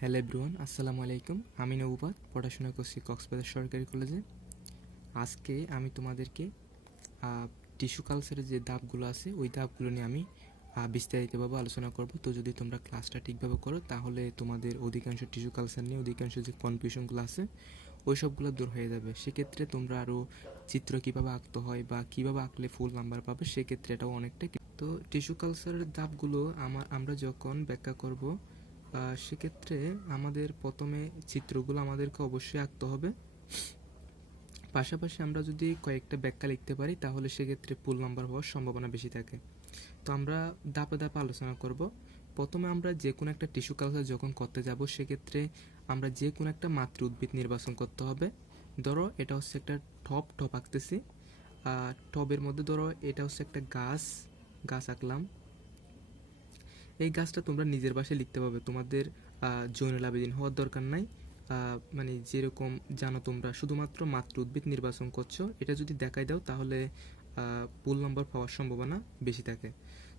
Hello everyone, আসসালামু আলাইকুম। আমি নবুপাত, পড়াশোনা করছি কক্সবাজার সরকারি কলেজে। আজকে আমি তোমাদেরকে টিস্যু কালচারের যে ধাপগুলো আছে ওই ধাপগুলো নিয়ে আমি বিস্তারিতভাবে আলোচনা করব। তো যদি তোমরা ক্লাসটা ঠিকভাবে করো তাহলে তোমাদের অধিকাংশ টিস্যু কালচার নিয়ে অধিকাংশ যে কনফিউশনগুলো আছে ওই সবগুলো দূর হয়ে যাবে। সেক্ষেত্রে তোমরা আরও চিত্র কীভাবে আঁকতে হয় বা কীভাবে আঁকলে ফুল নাম্বার পাবে সেক্ষেত্রে এটাও অনেকটা। তো টিস্যু কালচারের ধাপগুলো আমরা যখন ব্যাখ্যা করব সেক্ষেত্রে আমাদের প্রথমে চিত্রগুলো আমাদেরকে অবশ্যই আঁকতে হবে। পাশাপাশি আমরা যদি কয়েকটা ব্যাখ্যা লিখতে পারি তাহলে সেক্ষেত্রে ফুল নাম্বার হওয়ার সম্ভাবনা বেশি থাকে। তো আমরা ধাপে ধাপে আলোচনা করব। প্রথমে আমরা যে কোনো একটা টিস্যু কালচার যখন করতে যাব সেক্ষেত্রে আমরা যে কোনো একটা মাতৃ উদ্ভিদ নির্বাচন করতে হবে। ধরো এটা হচ্ছে একটা টব আঁকতেছি। টবের মধ্যে ধরো এটা হচ্ছে একটা গাছ আঁকলাম। এই গাছটা তোমরা নিজের ভাষায় লিখতে পারবে, তোমাদের জৈনুল আবেদিন হওয়ার দরকার নাই। মানে যেরকম জানো তোমরা শুধুমাত্র মাতৃ উদ্ভিদ নির্বাচন করছো, এটা যদি দেখাই দাও তাহলে ফুল নম্বর পাওয়ার সম্ভাবনা বেশি থাকে।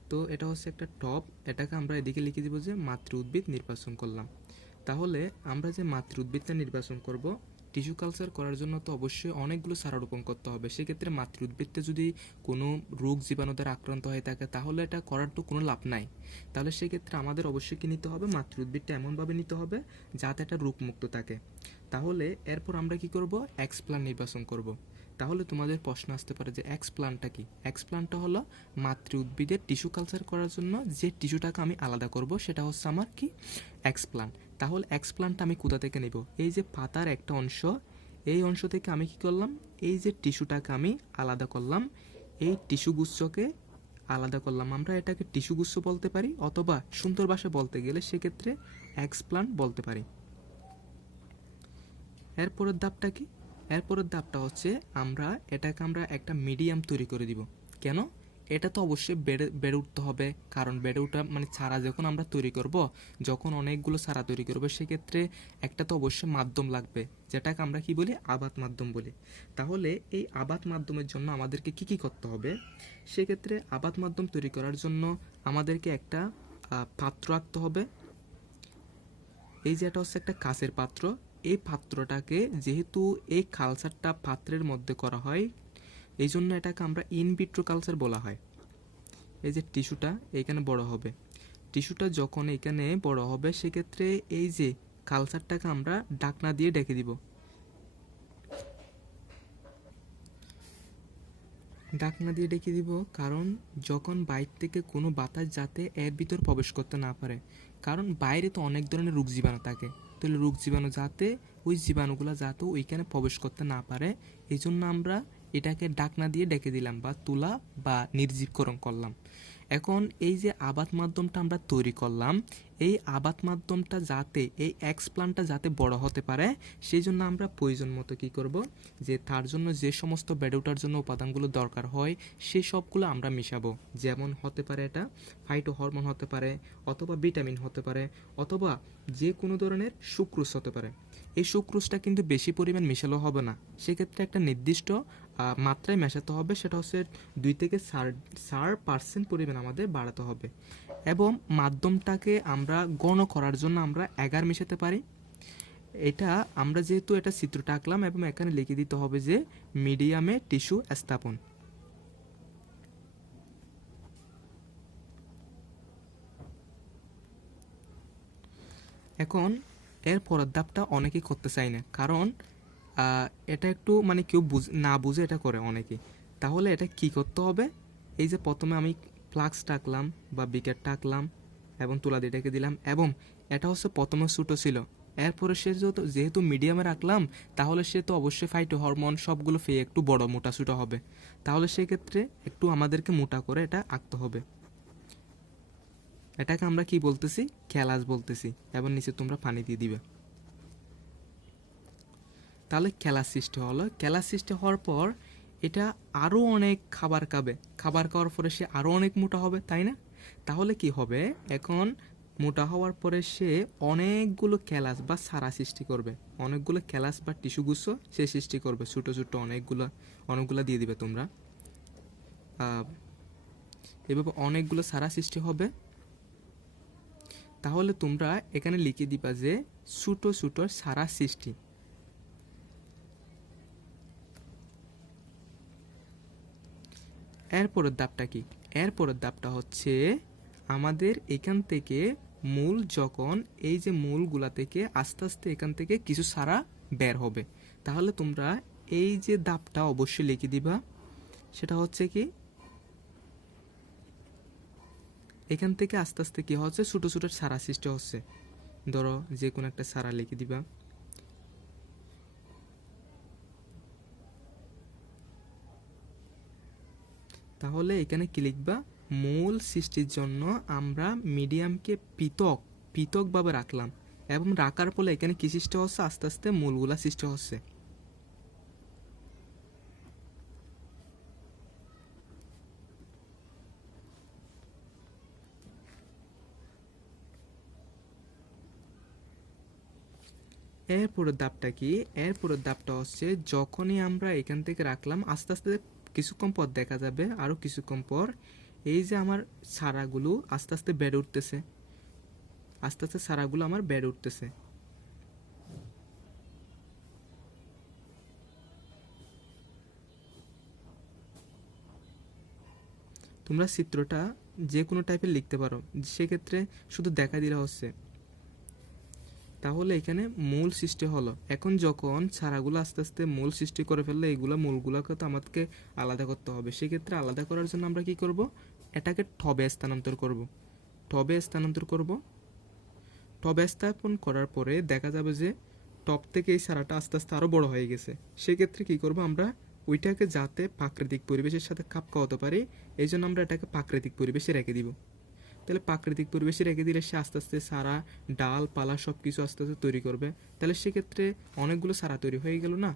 তো এটা হচ্ছে একটা টব, এটাকে আমরা এদিকে লিখে দিব যে মাতৃ উদ্ভিদ নির্বাচন করলাম। তাহলে আমরা যে মাতৃ উদ্ভিদটা নির্বাচন করব, টিস্যু কালচার করার জন্য তো অবশ্যই অনেকগুলো চারা রোপণ করতে হবে। সেক্ষেত্রে মাতৃ উদ্ভিদটা যদি কোনো রোগ জীবাণু দ্বারা আক্রান্ত হয়ে থাকে তাহলে এটা করার তো কোনো লাভ নাই। তাহলে সেক্ষেত্রে আমাদের অবশ্যই কী নিতে হবে, মাতৃ উদ্ভিদটা এমনভাবে নিতে হবে যাতে এটা রোগমুক্ত থাকে। তাহলে এরপর আমরা কি করব, এক্সপ্লান্ট নির্বাচন করব। তাহলে তোমাদের প্রশ্ন আসতে পারে যে এক্সপ্লান্টটা কি? এক্সপ্লান্টটা হলো মাতৃ উদ্ভিদের টিস্যু কালচার করার জন্য যে টিস্যুটাকে আমি আলাদা করব সেটা হচ্ছে আমার কি, এক্সপ্লান্ট। তাহলে এক্সপ্লান্টটা আমি কোথা থেকে নেব? এই যে পাতার একটা অংশ, এই অংশ থেকে আমি কি করলাম, এই যে টিস্যুটাকে আমি আলাদা করলাম, এই টিস্যুগুচ্ছকে আলাদা করলাম। আমরা এটাকে টিস্যুগুচ্ছ বলতে পারি অথবা সুন্দর ভাষায় বলতে গেলে সেক্ষেত্রে এক্সপ্লান্ট বলতে পারি। এরপরের ধাপটা কি? এরপরের ধাপটা হচ্ছে আমরা একটা মিডিয়াম তৈরি করে দিব। কেন? এটা তো অবশ্যই বেড়ে উঠতে হবে, কারণ বেড়ে ওঠা মানে চারা যখন আমরা তৈরি করব, যখন অনেকগুলো চারা তৈরি করবো সেক্ষেত্রে একটা তো অবশ্যই মাধ্যম লাগবে, যেটাকে আমরা কি বলি, আবাদ মাধ্যম বলি। তাহলে এই আবাদ মাধ্যমের জন্য আমাদেরকে কি কি করতে হবে? সেক্ষেত্রে আবাদ মাধ্যম তৈরি করার জন্য আমাদেরকে একটা পাত্র আঁকতে হবে। এই যে এটা হচ্ছে একটা কাঁচের পাত্র। এই পাত্রটাকে, যেহেতু এই কালচারটা পাত্রের মধ্যে করা হয়, এই জন্য এটাকে আমরা ইনভিট্রো কালচার বলা হয়। এই যে টিস্যুটা এইখানে বড় হবে, টিস্যুটা যখন এখানে বড় হবে সেক্ষেত্রে এই যে কালচারটাকে আমরা ঢাকনা দিয়ে ঢেকে দিব। ঢাকনা দিয়ে ঢেকে দিব কারণ যখন বাইরে থেকে কোনো বাতাস যাতে এর ভিতর প্রবেশ করতে না পারে, কারণ বাইরে তো অনেক ধরনের রোগ জীবাণু থাকে। তাহলে রোগ জীবাণু যাতে, ওই জীবাণুগুলো যাতে ওইখানে প্রবেশ করতে না পারে, এই জন্য আমরা এটাকে ঢাকনা দিয়ে ঢেকে দিলাম বা তুলা বা নির্জীবকরণ করলাম। এখন এই যে আবাদ মাধ্যমটা আমরা তৈরি করলাম, এই আবাদ মাধ্যমটা যাতে, এই এক্সপ্লান্টটা যাতে বড় হতে পারে সেই জন্য আমরা প্রয়োজন মতো কী করব, যে তার জন্য যে সমস্ত বেড়ে ওঠার জন্য উপাদানগুলো দরকার হয় সেই সবগুলো আমরা মিশাবো। যেমন হতে পারে এটা ফাইটো হরমোন হতে পারে, অথবা ভিটামিন হতে পারে, অথবা যে কোনো ধরনের সুক্রোজ হতে পারে। এই সুক্রোজটা কিন্তু বেশি পরিমাণ মেশালেও হবে না, সেক্ষেত্রে একটা নির্দিষ্ট মাত্রায় মেশাতে হবে, সেটা হচ্ছে 2 থেকে 4% পরিমাণ আমাদের বাড়াতে হবে। এবং মাধ্যমটাকে আমরা গণ করার জন্য আমরা এগার মেশাতে পারি। এটা আমরা যেহেতু এটা চিত্রটা আঁকলাম এবং এখানে লিখে দিতে হবে যে মিডিয়ামে টিস্যু স্থাপন। এখন এর পরের ধাপটা অনেকেই করতে চায় না, কারণ এটা একটু মানে কেউ না বুঝে এটা করে অনেকে। তাহলে এটা কি করতে হবে? এই যে প্রথমে আমি ফ্লাক্সটা আঁকলাম বা বিকেটটা আঁকলাম এবং তুলা দিয়ে ঢেকে দিলাম, এবং এটা হচ্ছে প্রথমে ছোটো ছিল, এরপরে সে যেহেতু মিডিয়ামে রাখলাম তাহলে সে তো অবশ্যই ফাইটো হরমোন সবগুলো পেয়ে একটু বড় মোটা ছোটো হবে। তাহলে সেক্ষেত্রে একটু আমাদেরকে মোটা করে এটা আঁকতে হবে। এটাকে আমরা কি বলতেছি, ক্যালাস বলতেছি, এবং নিচে তোমরা পানি দিয়ে দিবে। তাহলে ক্যালাস সৃষ্টি হলো। ক্যালাস সৃষ্টি হওয়ার পর এটা আরও অনেক খাবার খাওয়ার পরে সে আরও অনেক মোটা হবে, তাই না? তাহলে কি হবে, এখন মোটা হওয়ার পরে সে অনেকগুলো ক্যালাস বা সারা সৃষ্টি করবে, অনেকগুলো ক্যালাস বা টিস্যুগুচ্ছ সে সৃষ্টি করবে, ছোটো ছোটো অনেকগুলো দিয়ে দিবে তোমরা। এভাবে অনেকগুলো সারা সৃষ্টি হবে। তাহলে তোমরা এখানে লিখে দিবা যে ছোট ছোট সারা সৃষ্টি। এরপরের ধাপটা কি? এরপরের ধাপটা হচ্ছে আমাদের এখান থেকে মূল যখন এই যে মূলগুলা থেকে আস্তে আস্তে এখান থেকে কিছু সারা বের হবে, তাহলে তোমরা এই যে ধাপটা অবশ্যই লিখে দিবা। সেটা হচ্ছে কি এখান থেকে আস্তে আস্তে কি হচ্ছে ছোট ছোট সারা সৃষ্টি হচ্ছে। ধরো যে কোনো একটা সারা লিখে দিবা। তাহলে এখানে কি লিখবা? মূল সৃষ্টির জন্য আমরা মিডিয়ামকে পৃথকভাবে রাখলাম, এবং রাখার ফলে এখানে কি সৃষ্টি হচ্ছে? আস্তে আস্তে মূলগুলা সৃষ্টি হচ্ছে। এরপরের ধাপটা কি? এরপরের ধাপটা হচ্ছে যখনই আমরা এখান থেকে রাখলাম আস্তে আস্তে কিছুক্ষণ পর দেখা যাবে, আরও কিছুক্ষণ পর এই যে আমার সারাগুলো আস্তে আস্তে বেড়ে উঠতেছে, আস্তে আস্তে সারাগুলো আমার বেড়ে উঠতেছে। তোমরা চিত্রটা যে কোনো টাইপের লিখতে পারো, সেক্ষেত্রে শুধু দেখা দিলে হচ্ছে। তাহলে এখানে মূল সৃষ্টি হলো। এখন যখন ছাড়াগুলো আস্তে আস্তে মূল সৃষ্টি করে ফেললে এইগুলো মূলগুলোকে তো আমাদেরকে আলাদা করতে হবে। সেক্ষেত্রে আলাদা করার জন্য আমরা কি করব? এটাকে টবে স্থানান্তর করব। টবে স্থানান্তর করব। টবে স্থাপন করার পরে দেখা যাবে যে টপ থেকে এই সারাটা আস্তে আস্তে আরও বড় হয়ে গেছে। সেক্ষেত্রে কি করব? আমরা ওইটাকে যাতে প্রাকৃতিক পরিবেশের সাথে খাপ খাওয়াতে পারি, এই জন্য আমরা এটাকে প্রাকৃতিক পরিবেশে রেখে দিব। তাহলে প্রাকৃতিক পরিবেশে রেখে দিলে সে আস্তে আস্তে সারা ডাল পালা সব কিছু আস্তে আস্তে তৈরি করবে। তাহলে সেক্ষেত্রে অনেকগুলো সারা তৈরি হয়ে গেল না?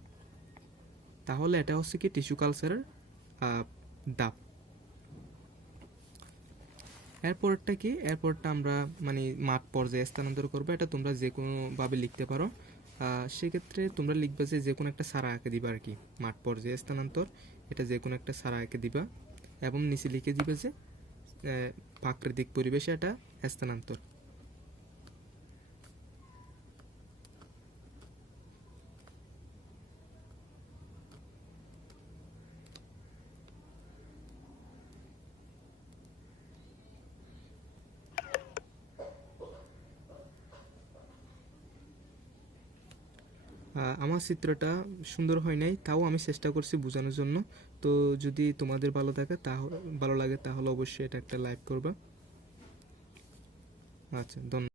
তাহলে এটা হচ্ছে কি টিস্যু কালচারের ধাপ। এরপরটা কি? এরপরটা আমরা মানে মাঠ পর্যায়ে স্থানান্তর করবো। এটা তোমরা যে কোনোভাবে লিখতে পারো। সেক্ষেত্রে তোমরা লিখবে যে কোনো একটা সারা এঁকে দিবা আর কি। মাঠ পর্যায়ে স্থানান্তর, এটা যে কোনো একটা সারা এঁকে দিবা এবং নিচে লিখে দিবে যে প্রাকৃতিক পরিবেশে এটা স্থানান্তর। আমার চিত্রটা সুন্দর হয় নাই, তাও আমি চেষ্টা করছি বোঝানোর জন্য। তো যদি তোমাদের ভালো লাগে তাহলে অবশ্যই এটা একটা লাইক করবা। আচ্ছা, ধন্যবাদ।